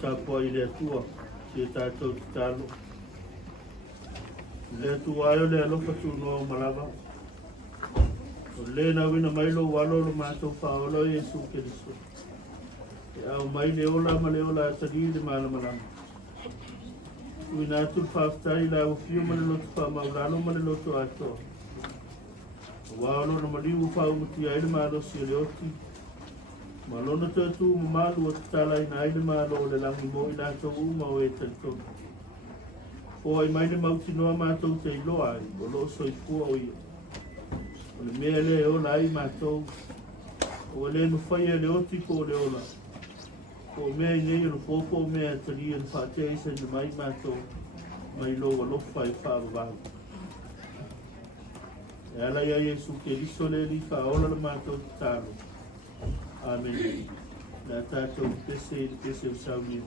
Tapua i le atua, si e tātou te talo. Le atua ai o le alofa tūnoa o malava. O le na wina mailo walo lo mātou whaolo Jesu Keriso. E au mai le ola ma le ola atari le malamalama. Wina atu whaftai la o fiu ma le lotu whamaulano ma le lotu atoa. Walo na maliu whaumuti ai le malosi o le oti. Malona tatu malu o tala ina ai le malo le langi mo i lātou uma o e talitonu. O ai mai le mauti noa mātou te iloa ai, o lo so i fua o ia. O le mea le ola ai mātou, o le no whai e le oti ko le ola. O mea i nei o le fōpō mea tari e le whātea isa i le mai mātou, mai lo o lofa i whāwawahu. E ala ia Jesu Keriso le li whaola le mātou te tālo. Amen. La tātou pese o saumia.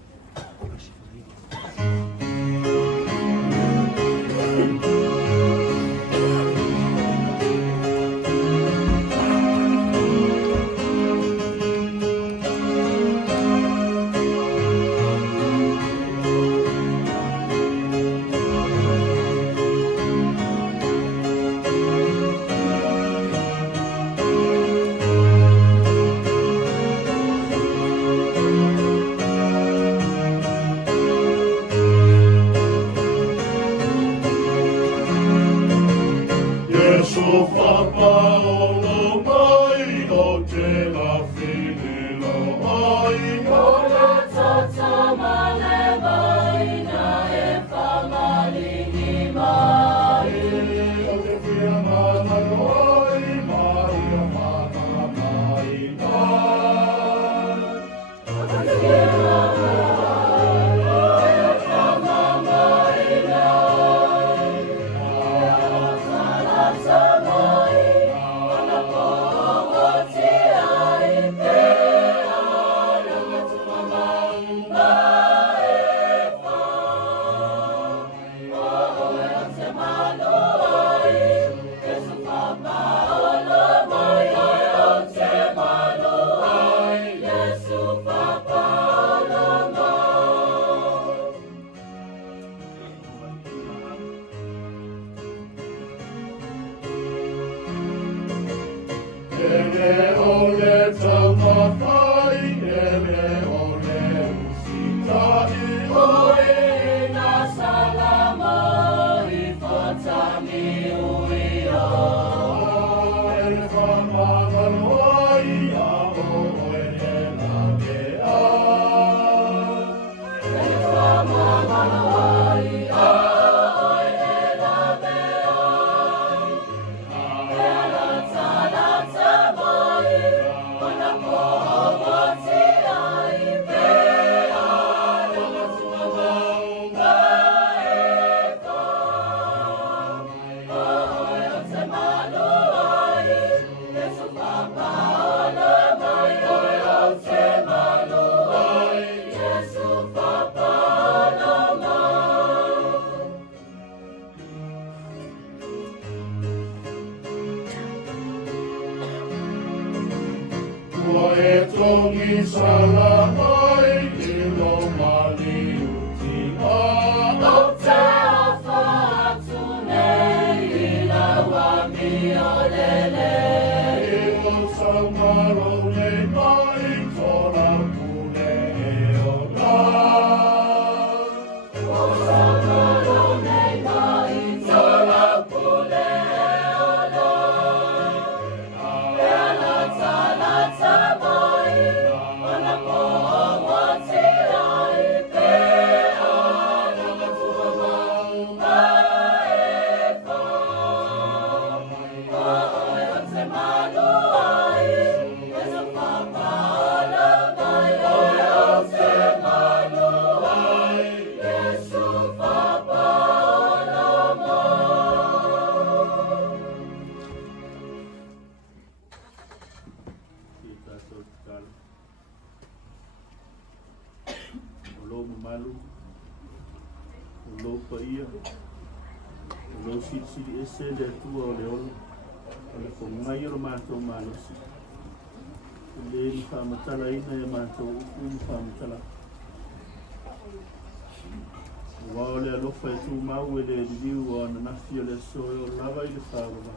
Wao le alofa e tu mau e le liu o ana nafi o le soe o lava i le whaarawa.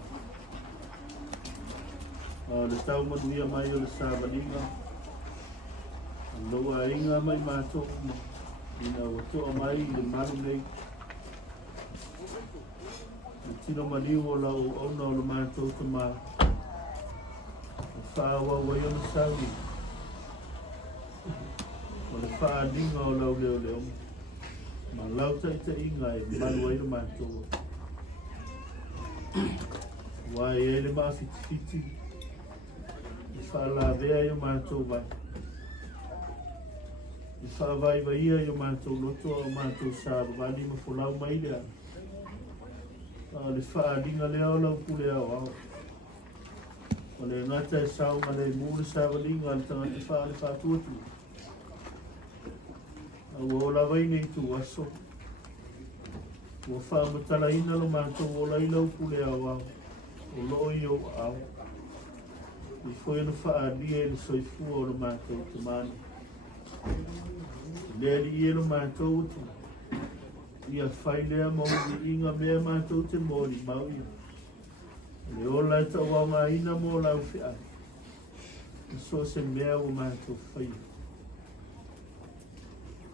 Le tau manuia mai o le sāwaninga. Loa inga mai mātou ma. Ina o toa mai i le manu nei. Tino maniu o lau ona o le mātou te mā. Whaawa wai o le sauri. O le whaadinga o lau leo leo. Ma lau taita inga e manu ai le mātou. Wai e le maa fiti. I whaala vea i o mātou vai. I whaavai vai ia i o mātou loto o mātou sāba. Wani ma wholau mai lea. Le whaadinga lea o lau pule au au. O le ngata e sao ma le mūre sāwalinga le tangata wha le whātuatu. Au o la vai nei tu aso. O whaamatala ina lo mātou o lai lau pule au au. O loi o au. I foi no whaadia e le soifua o le mātou te mani. Lea li e lo mātou tu. Ia whai lea mauri inga mea mātou te mori maui. Le ola e tau au ngā ina mō lau whia. I so se mea o mātou whai.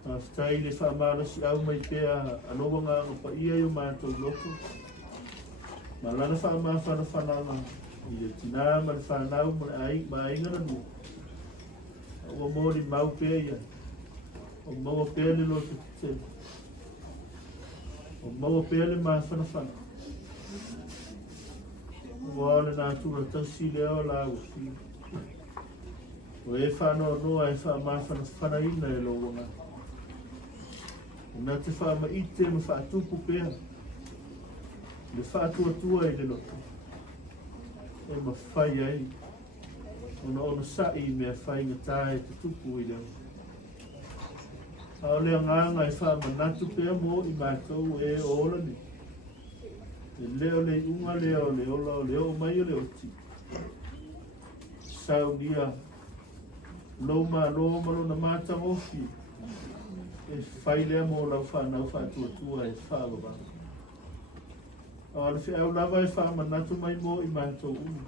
A whai le whaamara si au mai pēa alowa ngā ngapa ia i o mātou loko. Ma lana whaamara whanawhananga. I le tina ma le whanau ma le ingana nu. O mori mau pēa ia. O maua pēa le loto te. O maua pēa le maa whanawhana. O ale nā tūra tausi leo la usi. O e whanau noa e wha maa whanawhana ina e lo wanga. O nā te wha ma ite ma wha tupu pēa. Le wha tua i le loto. E ma whai ai. Ona ono sai mea whai ngatae te tupu i leo. Ao lea nganga e wha manatu pēa mō i mātou e ola ni. E leo le unga leo le ola o leo mai o leo ti. Sau dia lau maa loa malo na māta ofi. E whai lea mō lau whanau whātua e whāwawa. O le whiau lava e wha manatu mai mō i mātou unu.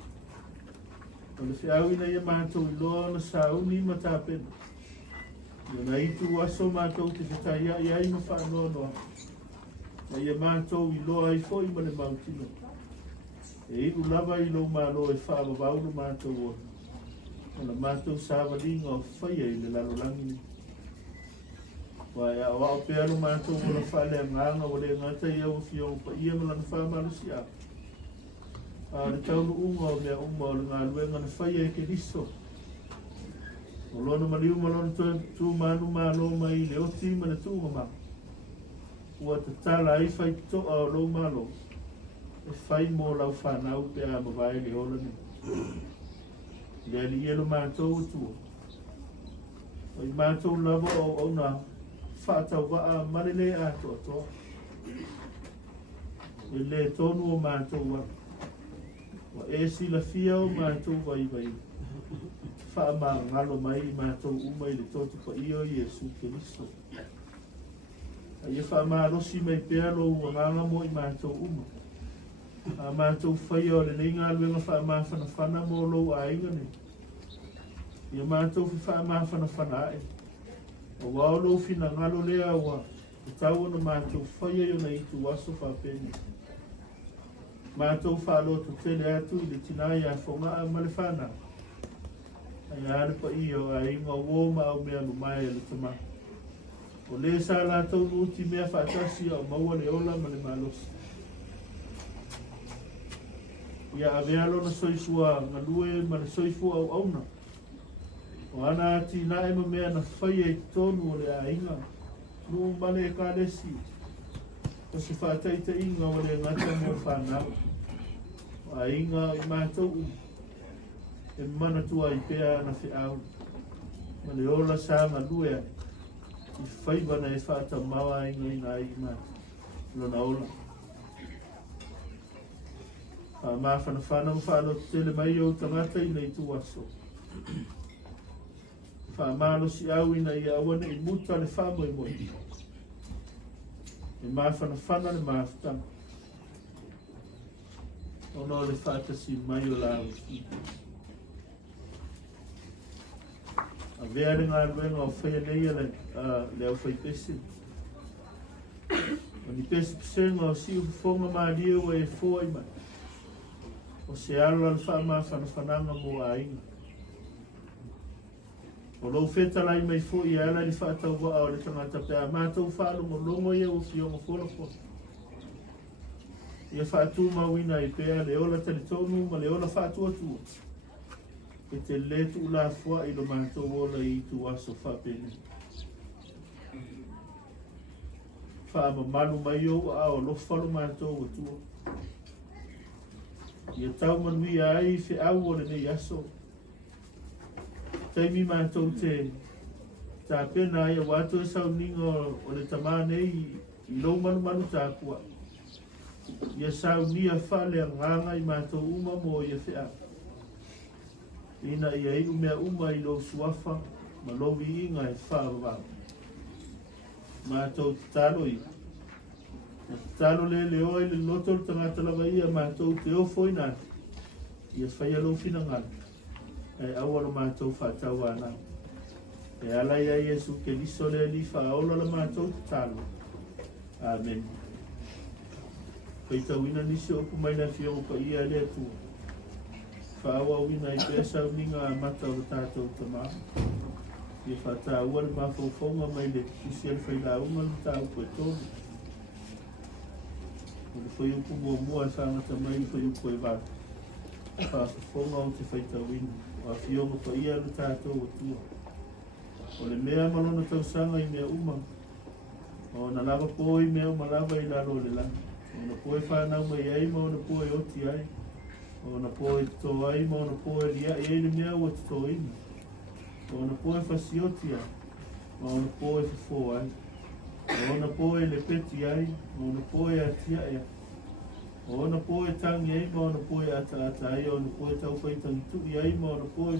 O le whiau ina ia mātou i loa na sauni ma tāpena. Ia na itu aso mātou te whataia i ai ma whanau noa. Na ia mātou i loa ai fo i ma le mautino. E iru lava i lo mālo e whaawawau no mātou o. O na mātou sāwalinga o whaia i le lalolangi ni. Wai a wao pēa no mātou o na whale a nganga o le ngata i au whio pa ia ma lana whaamarusi a. A le taunu unga o mea unga o le ngā luenga na whaia e ke riso. O lona mariu ma lona tū manu mālo mai le oti ma le tūnga ma. Ua te tala ai whai toa o lau mālo. E whai mō lau whanau pēa ma vai le ola ni. Lea li elo mātou utua. O i mātou lava o na whātau waa marele a toa toa. E le tonu o mātou wa. Wa e sila fia o mātou vai vai. Wha ma ngalo mai i mātou umai le totu pa iyo i Jesu Keriso. A ia wha ma rosi mai pēa lo ua nganga mo i mātou uma. A mātou whai o le nei ngā luenga wha ma whanawhana mo lo a inga ne. Ia mātou wha ma whanawhana ae. O wao lo fina ngalo lea ua. E tau ana mātou whai o na itu waso whapene. Mātou wha lo to tele atu i le tinai a whonga a male whana. Ai are pa iyo a inga woma au mea no mai le tama. O le sa la tau nuti mea whaatasi au maua le ola ma le malosi. Ia a vealo na soifua ngalue ma le soifua au auna. O ana ati na ema mea na whai e tonu o le a inga. Nuu male e kālesi. O se whaataita inga o le ngata mo whanau. O a inga i mātou e mana tua i pēa na whiau. Ma le ola sa ngalue i whaibana e whaata mawa inga ina i mata. Lona ola. Wha mawhana whanau whano tele mai o tangata i nei tuaso. Wha malo si au ina i awane i muta le whamoi moi. e mawhanawhana le mawhatanga. Ono le whaatasi mai o la usi. A vea le ngā ruenga o whaia nei le au whai pesi. O ni pesi pisenga o si ufonga maa lia ua e fōi mai. O se alo al wha mawhanawhananga mo a inga. O lo feta lai mai fo ia ala ni whaatau wa o le tangata pēr mātou whaalongo longo ia o fionga wholako. Ia whaatu mawina i pēr le ola tali tonu ma le ola whaatu atua. E te letu la fua i lo mātou ola i tu aso whapene. Whaama manu mai o a o lo whalo mātou atua. Ia tau manui ai whi au o le nei aso. Taimi mātou te tā pena ia wātou e sau ninga o le tamā nei i lau manu tā kua. Ia sau nia whale a nganga i mātou uma mo ia whea. Ina ia inu mea uma i lau suafa ma lovi inga e whaarwa. Mātou te talo i. Te talo le leo i le loto tangata lawa ia mātou te ofo ina. Ia whaia lau whina ngana. E awalo mātou whātau ana. E ala ia Iesu ke liso le li whaola la mātou te talo. Amen. Whaitau ina nisi opu mai na fiongo pa ia le tu. Whaawa wina i pēsa uninga a mata o tātou tamā. Ia whātau ua le mawhauwhaunga mai le kisi al whaila unga le tāu koe tōru. O le whaiupu mua e whangata mai i whaiupu e vātu. Whaafonga o te whaitau ina. O a fionga pa ia le tātou o tua. O le mea malona tausanga i mea uma. O na lava po i mea uma lava i lalo le la. O na poe whanau mai ai ma o na poe oti ai. O na poe tō ai ma o na poe lia i le mea ua tō ina. O na poe whasi oti ai. Ma o na poe fifo ai. O na poe le peti ai. O na poe atia ai. O na poe tangi ai ma o na poe ata ai. O na poe tau whaitangi tui ai ma o na poe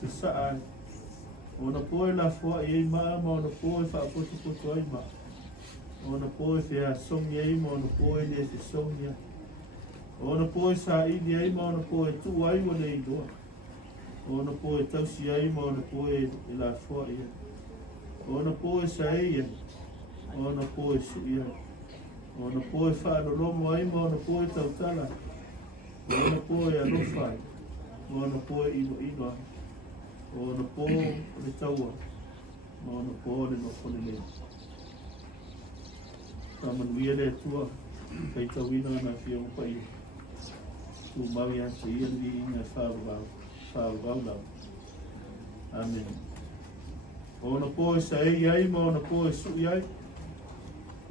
se sa ai. O na poe la fua i ai maa ma o na poe whaapoto poto ai maa. O na poe whea songi ai ma o na poe le te songi ai. O na poe sa ili ai ma o na poe tu ai wa le idoa. O na poe tausi ai ma o na poe e la fua i ai. O na poe sa ei ai. O na poe su i ai. O na poe whaalolomo ai ma o na poe tautala. O na poe alofa ai. O na poe ino ino ai. O na poe le taua. O na poe le nofone le. Tamanuia le tua. Kei tawina na fionga pa ia. Tu mawi anta ia li inga whaarubau lau. Amen. O na poe sa ei ai ma o na poe sui ai.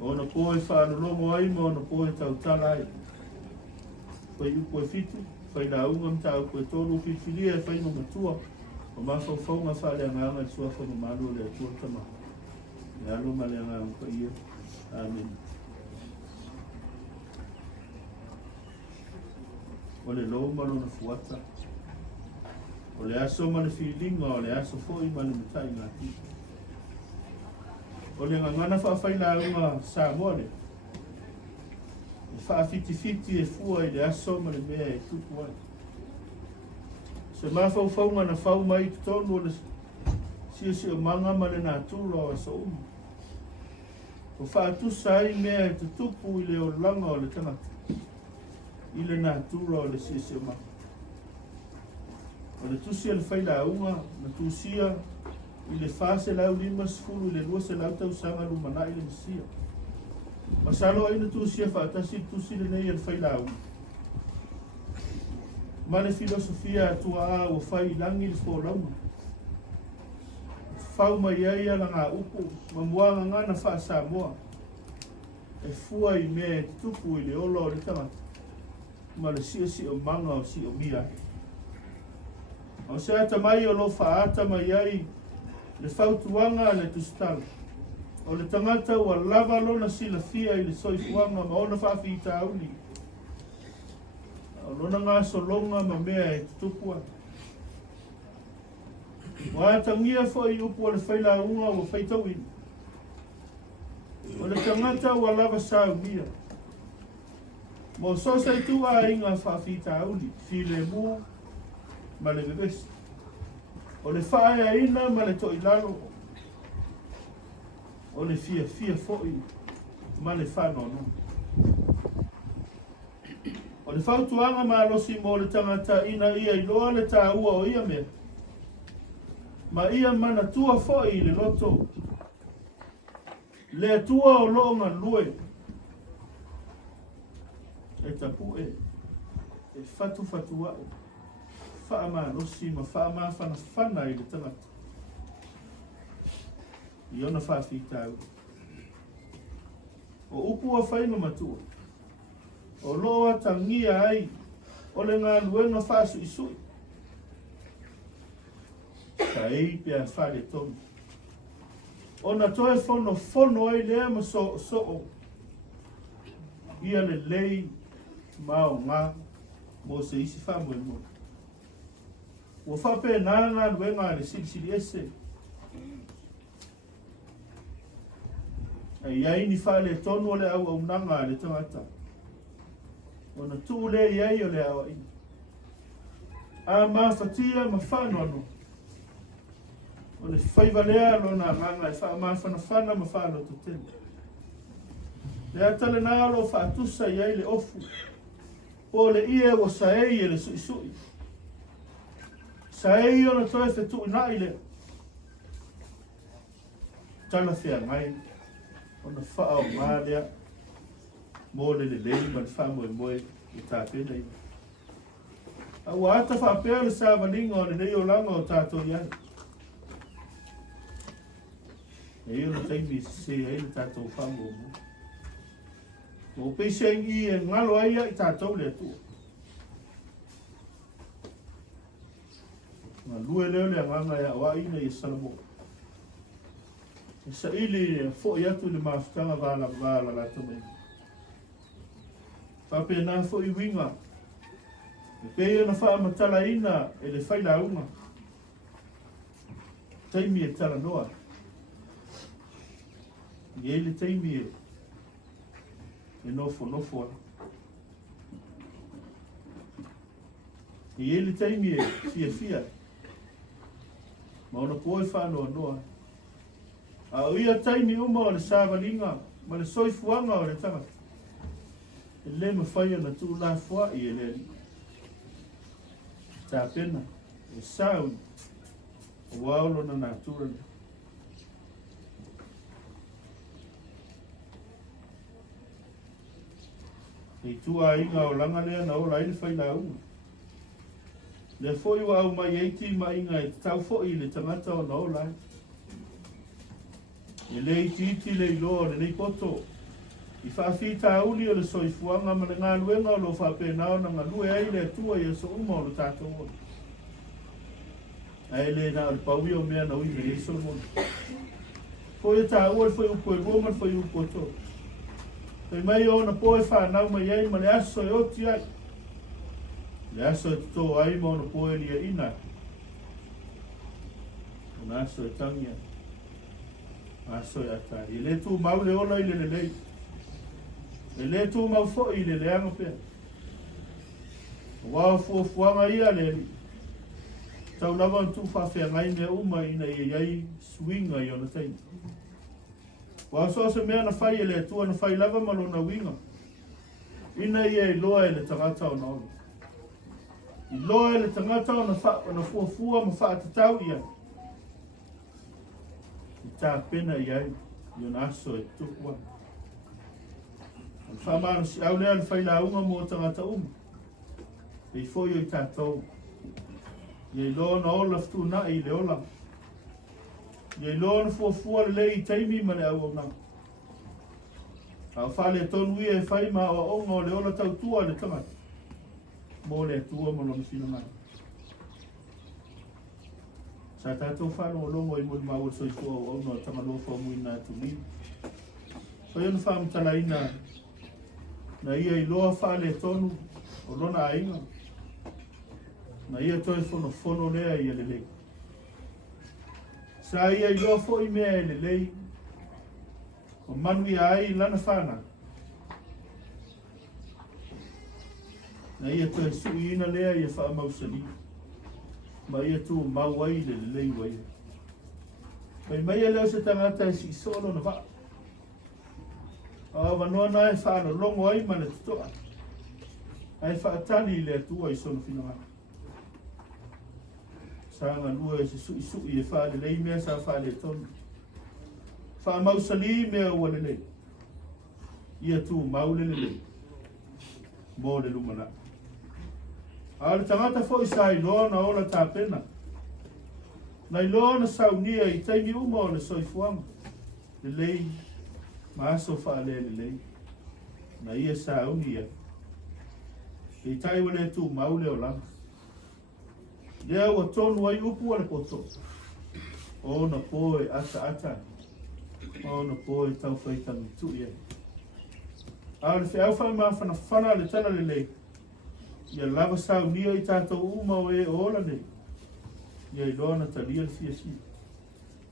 O na poe whaalolomo ai ma o na poe tautala ai. Whai upo e fitu. Whai la unga mtau koe tonu whiwhilia e whai matua. O mawhauwhaunga whale anganga i sua whanu malu le atua tama. E alo male anganga pa ia. Amen. O le lou mano na fuata. O le aso mana whilinga o le aso fōi mana mitai ngāti. O le ngangana whaafai unga sa mole. E whaafiti e fua i le aso mana mea e tupu ai. Se mawhauwhaunga na whau mai te tonu o le si o manga ma le nā tūro o sa umu. O whaatusa ai mea e te tupu i le o langa o le tangata. I le nā tūro o le si o manga. O le tusia le whaila unga, na tūsia i le whase lau lima sifuru i le lua se lau tau sanga lumana i le misia. Masalo ai na tūsia whaatasi tusi le nei al whaila unga. Ma le filosofia atua a o whai langi le whōlaunga. Whau mai ai ala ngā upu, ma muanga ngana wha Samoa. E fua i mea e tupu i le olo o le tangata. Ma le si o manga o si o mia. O se ata mai o lo whaata mai ai le whautuanga le tustala. O le tangata ua lava lona sila fia i le soifuanga ma ona whawhi i tauli. O lona ngā solonga ma mea e tutupua. Wa tangia fo i upu o le whaila unga o whaitawin. O le tangata ua lava saunia. Mo so se tu a inga whawhita auli, si le mu, ma le bebesi. O le whaea ina ma le toi lalo. O le fia foi, ma le whanau no. O le whautuanga ma losi mo le tangata ina ia I loa le tā ua o ia mea. Ma ia mana tua foi le loto. Le atua o longa lue. E tapu e fatu a wha ma losi ma wha ma whana I le tangata. I ona whawhita au. O upu a whaino matua. O loa tangia ai. O le ngā luenga whasu I sui. Ka ei pia whare tonu. O na toe fono ai lea ma so o. Ia le lei mao ngā mo se isi whamu e mo. Ua whape nā ngā luenga le siri ese. Ai ai ni whale tonu o le au nanga le tangata. O na tu le iai o le awa ina. A ma fatia ma whanau no. O le whaivalea lo na nganga e wha ma whana ma whalo tu tene. Le atale nā lo whaatusa iai le ofu. O le ie o saei e le sui. Saei o na toe whetu ina I le. Tala whea ngai. O na wha o ngā lea. Mo le ma le wha moe I tā pena I. A ua ata wha pēr le sāwalinga o le nei o langa o tātou iai. E io le taimi se ai le tātou wha mo. O peise I e ngalo ai I tātou le atua. Ngā lue leo le nganga ia wa ina I salamo. E sa ili fo I atu le mafutanga vala la tome. Pape nā fo I winga. E pei ona wha matala ina e le whaila unga. Taimi e tala noa. I le taimi e nofo. I le taimi e fia. Ma ona poe whanau noa. A o ia taimi uma o le sāwalinga, ma le soifuanga o le tangata. E le mawhaia na tū la fua I e le li. Tā pena, e sāu, o waolo na nāturana. E tua inga o langa lea na ola ili whaila unga. Le foi wa au mai eiti ma inga e tau foi le tangata o na ola. E le iti le ilo le nei poto. I whawhita uli o le soifuanga ma le ngā luenga o lo whapena na ngā lue ai le tua I so uma o lo tātou o. Ai le na o paui o mea na ui me e so mo. Foi e tā ua foi upo e goma foi upo to. Pei mai o na poe whanau mai ai ma le aso e oti ai. Le aso e tō ai ma o na poe lia ina. O na aso e tangia. Aso e atari. I le tū mau le ola I le lei. E le tū mau fo I le leanga pia. Wā fuafuanga ia le li. Tau lava tu whawhea ngai mea uma ina iai swinga I ona taimi. Wa so se mea na whai e le tua na whai lava malo na winga. Ina ia I loa e le tangata o na ono. I loa e le tangata o na fuafua ma whaatatau ia. I tā pena iai, I ona aso e tukua. Al whamaro si au lea le whai la unga mo tangata uma. Pei foi o I tātou. Iai loa na ola ftu na I le ola. Iai loa na fuafua le lei taimi ma le au au nang. Au whale tonu ia e whai ma o onga o le ola tau tua le tangata. Mo le tua mo lona whina mai. Sa tātou whano o longo I mori maua soifua o onga o Tagaloa Faumuina tu mi. So iona whamutala ina na ia I loa whale tonu o lona ainga. Na ia toi fono lea ia le lei. Sa ia I loa fo I mea e le lei. O manui ai lana whana. Na ia tu sui ina lea ia wha mausani. Ma ia tu mau ai le lei wai. Mai leo se tangata si solo na wha. Wanoa na e whaano longo ai mana tutoa. Ai whaatani le atua i sono whina mana. Sanga lua e se sui e whaale lei mea sa whaale tonu. Wha mausani mea ua lelei. Ia tu mau lelei. Mō le lumana. Aole tangata fo i sa iloa na ola tā pena. Na iloa na saunia i taimi uma o le soifuanga. Lelei. Maaso whaale lelei. Na ia sauni ia. I tai wale tu mau leo langa. Lea ua tonu ai upu ale poto. O na poe ata. O na poe tau whaitami tu ia. Aole whi au whai maa whana le tala lelei. Ia lava saunia i tātou uma o e ola nei. Ia i loa na talia le fia si.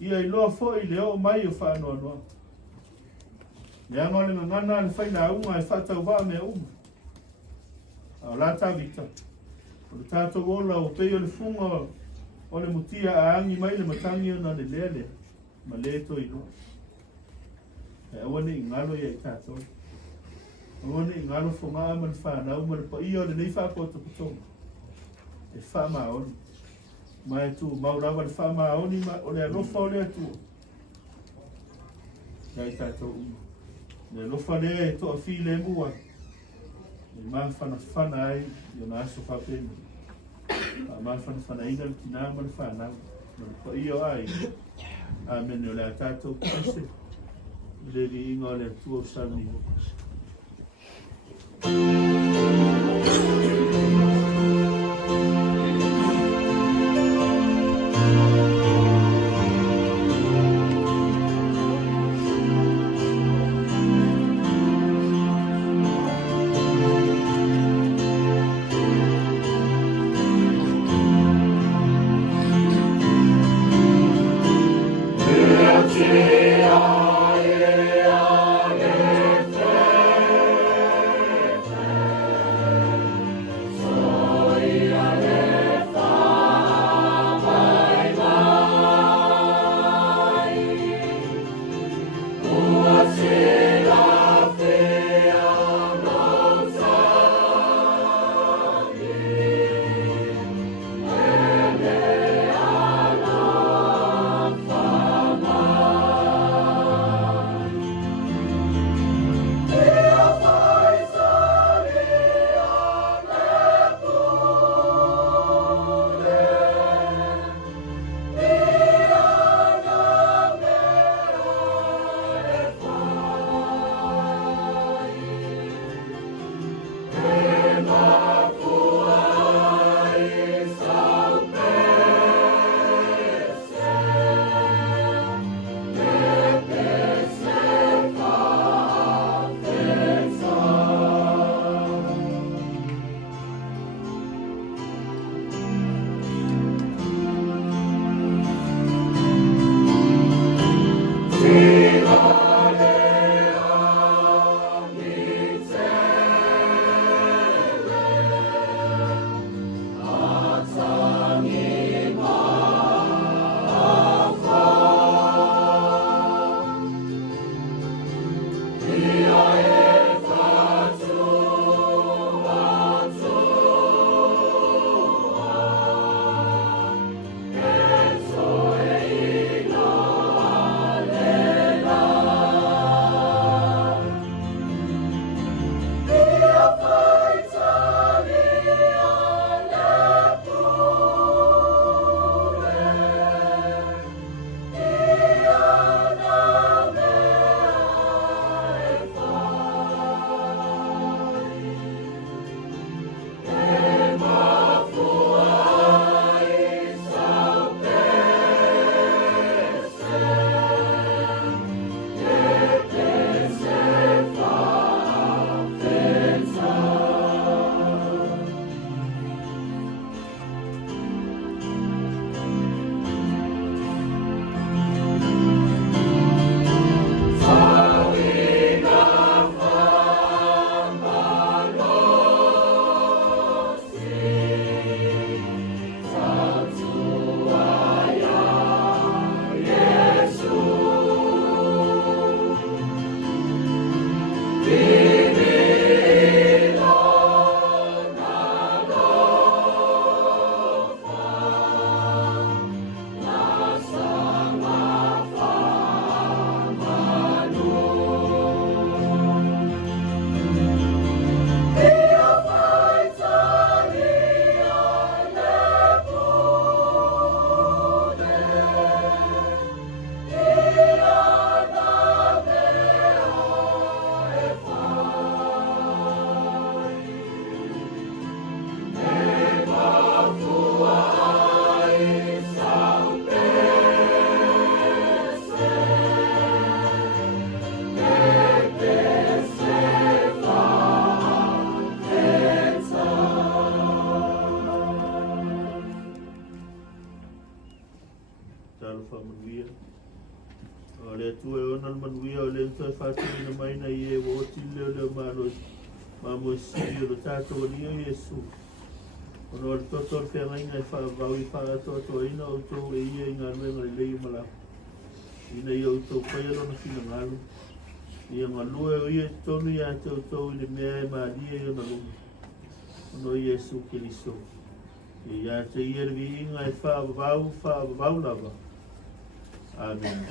Ia i loa fo i leo mai o whaanoa noa. Lea ngole ngana le whaina unga e whatau wā mea uma. Au la tā vita. O le tātou ola o pei o le funga o le mutia a angi mai le matangi o na le lea lea. Ma le to i loa. E awane i ngalo ia i tātou. Awane i ngalo fo ngā man whanau ma le pa ia o le nei whakota putonga. E whama oni. Mai tu maurawa le whama oni ma o le alofa o le atua. Ia i tātou uma. Le alofa lea e toa fi le mua. E maa whana ai i o nā aso whapena. A maa whana ina le tina ma le whanau. Ma le pa ia o ai. A mene o le a tātou kase. Le li inga o le atua o sani. manuia o le toi whātuina mai na i e wōti leo leo mālo māmo siri o le tātou ni o Iesu. Ono o le toto o whenga inga e whaavau I whaatoa ina o tō e ia I ngā nuenga I lei mala. Ina I o tō whaialo na whina ngālu. Ia ngā lue o ia tonu I a tō tō I le mea e maalia I o na lunga. Ono Iesu Kiriso. Ia te ia le vi inga e whaavau lava. Amen.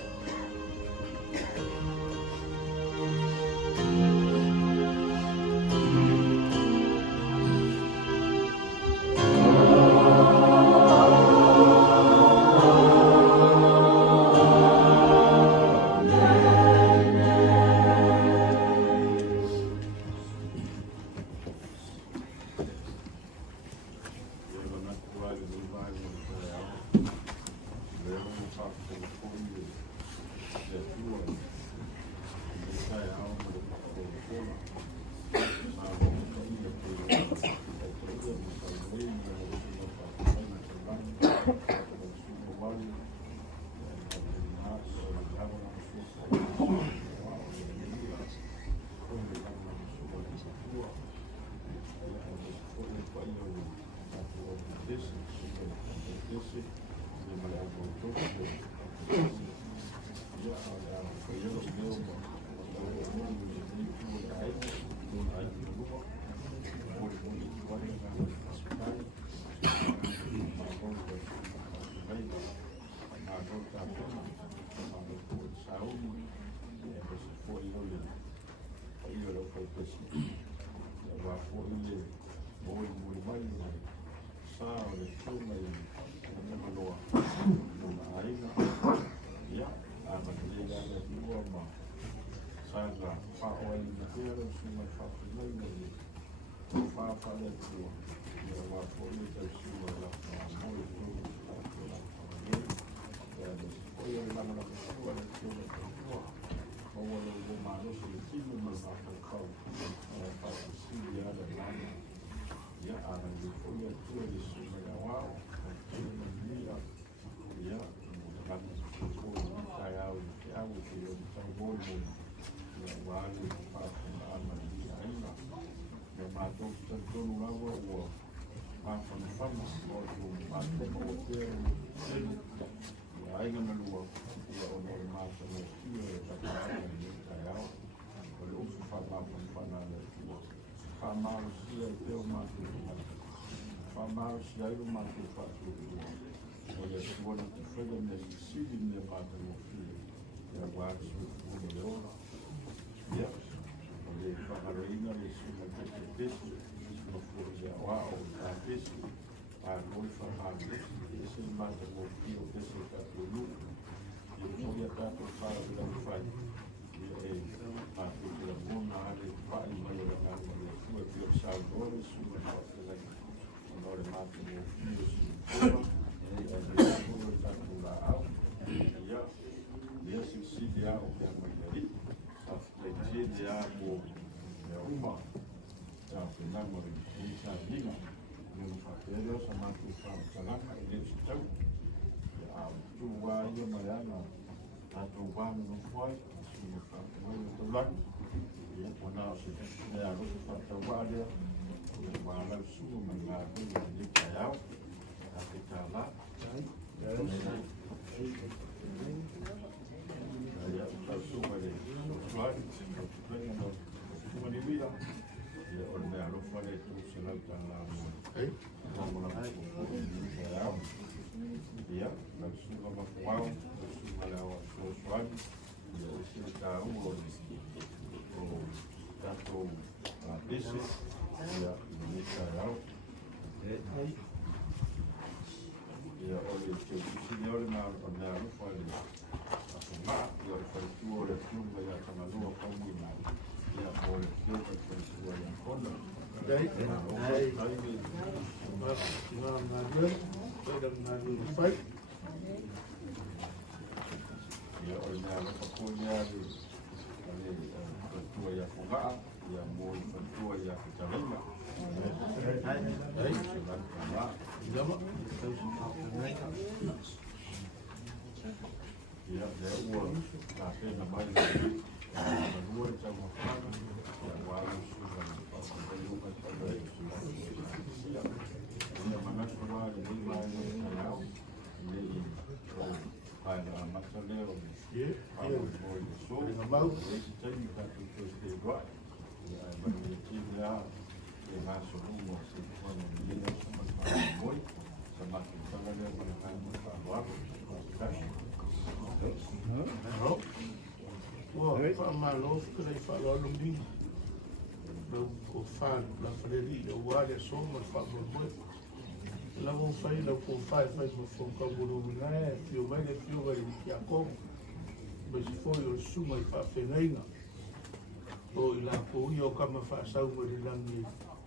o ila ko yo kama fa sau mo de langi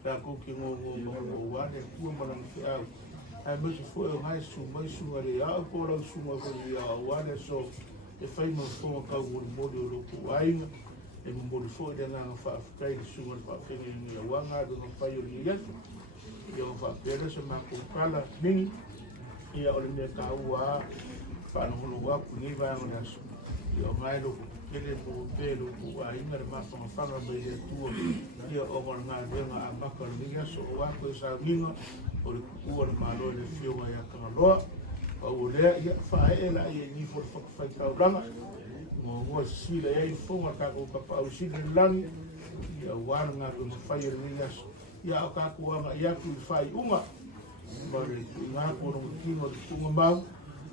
la ko ki ngo wa de ku mo lang fi au ai mo fo yo mai su ale ya ko la su mo ko ya wa de so e fai mo fo ka wo mo de lo ku ai e mo de fo de na fa kai su mo fa fe ni ya wa nga do no fa yo ni ya yo fa pele se ma ko kala ni ya ole me ka wa fa no lo wa ku ni ba na su yo mai lo ele po pelo po a inga ma fanga be de tuo ia o ngā renga a maka ringa so o ako sa minga o le kua ma lo le fiwa ya Tagaloa o le ia fa ela ia ni fo fa tauranga mo sila ia fonga ka ko pa o sila lang ia warnga ko fa ringa ia o ka ko nga ia ku fa uma ba le nga ko no tino de kuma mau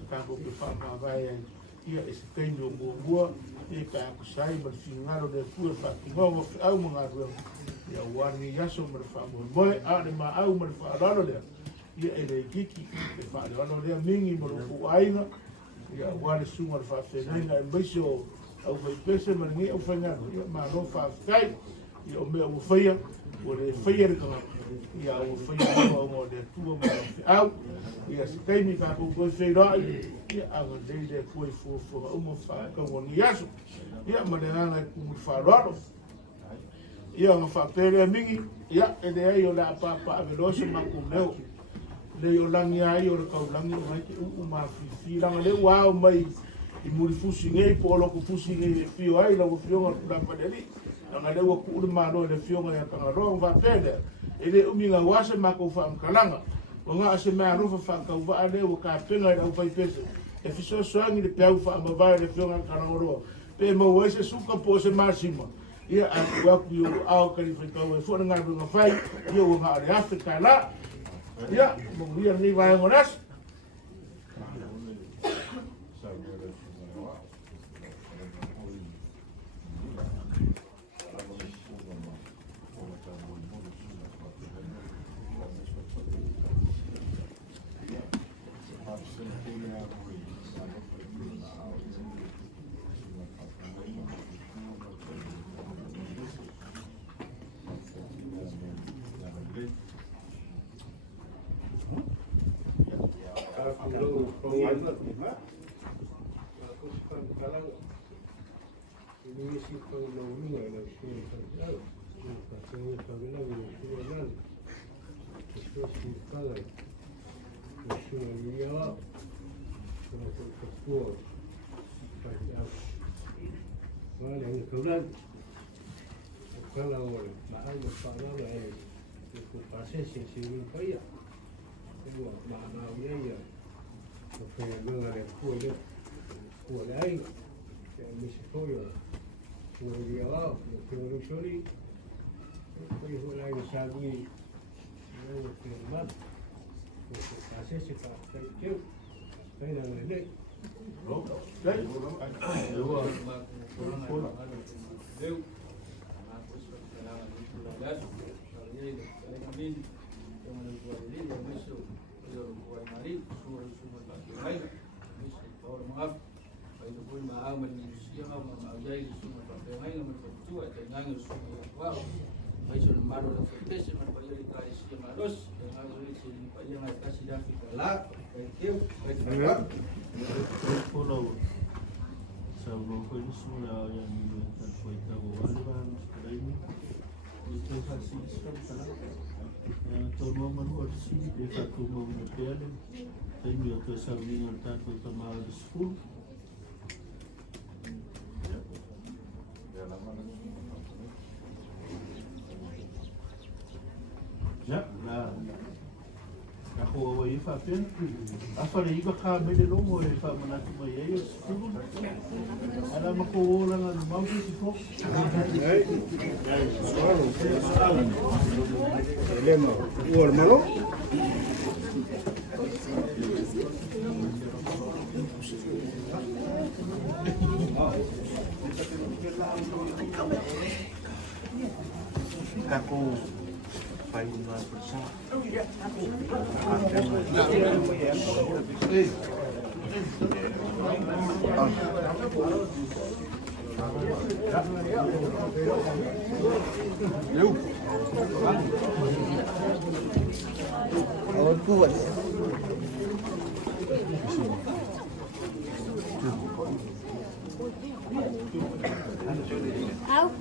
ka ko pe fa ma vai ia ese tenho boa e ka sai ba fingaro de fu fa ngo au mga ro ya wani yaso mer fa mo a de ma au mer fa ralo de ia ele kiki e fa de ralo de mingi mo fu aina ya wani su mer fa fe na mbiso au fa pese mer ni au fa nga ia ma no fa kai ia o me o fa ia o le fa ia ka ia o fa ia mo de tu mo au ia se kai mi ka ko fe ra ia a de foi fu o mo fa ka woni yaso ia ma le ana ku fararo ia ma fa pere mingi ia e de ai o la pa veloso ma ku leo le o langi ai o ka langi mai ki u ma fi la le wa mai i muri fusi ngai po lo ku fusi ngai fio ai la fio ma ku la pa deli na le wa ku ma no le fio ngai ka ro va pere e le umi nga wase ma ku fa kalanga o nga se ma ro fa ka va le o ka penga da fa pese e fiso soangi le pe fa ma va le fio ngai ka ro pe mo wese suka po se masima ia a ku yo au kalifika we fo nga nga fai yo nga ale Afrika la ia mo ria ni vai ngoras e whapena. A whare iwa ka mele rongo e whamanatu mai e skuru. Ala mako ora ngā mauti si fo. Lema, uor malo. Kako Faumuina bersama. Awal kuat. Au.